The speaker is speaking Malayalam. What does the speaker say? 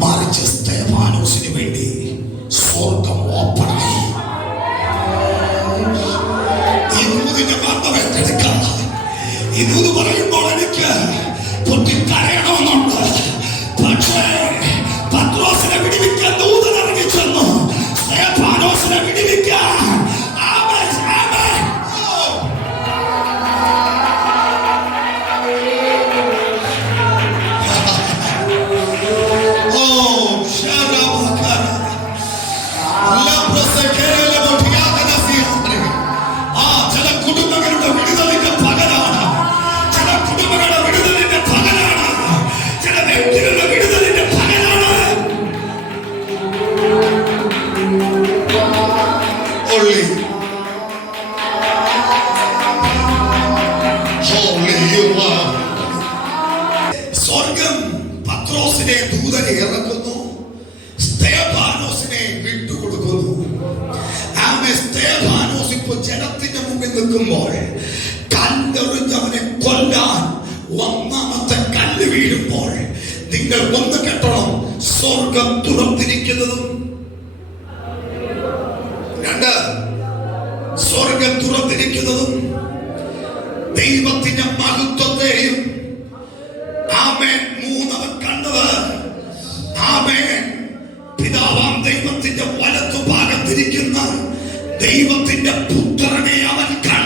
മറിച്ച് സ്തെഫാനോസിന് വേണ്ടി സ്വർഗം ഓപ്പണായി. ഇതിന്റെ മർമ്മം ഇത് പറയുമ്പോൾ എനിക്ക് പൊട്ടിക്കരയണമെന്നുണ്ട്. പക്ഷേ പത്രോസിനെ വിടുവിക്കാൻ ദൂതൻ ഇറങ്ങി ചെന്നു. സ്തെഫാനോസിനെ വിടുവിക്കാൻ സ്വർഗം പത്രോസിനെ ദൂതനെ ഇറക്കുന്നു, സ്തെഫാനോസിനെ വിട്ടുകൊടുക്കുന്നു. സ്തെഫാനോസ് ഇപ്പൊ ജനത്തിന്റെ മുമ്പിൽ നിൽക്കുമ്പോൾ കല്ലെറിഞ്ഞവനെ കൊല്ലാൻ ഒന്നാമത്തെ കല്ല് വീഴുമ്പോൾ നിങ്ങൾ ഒന്ന് കെട്ടണം, സ്വർഗം തുറന്നിരിക്കുന്നതും രണ്ട്, സ്വർഗം തുറന്നിരിക്കുന്നതും ദൈവത്തിന്റെ മഹത്വത്തെയും മൂന്നവൻ കണ്ടത് പിതാവാം ദൈവത്തിന്റെ വലത്തു ഭാഗത്തിരിക്കുന്ന ദൈവത്തിന്റെ പുത്രനെ അവൻ കണ്ടു.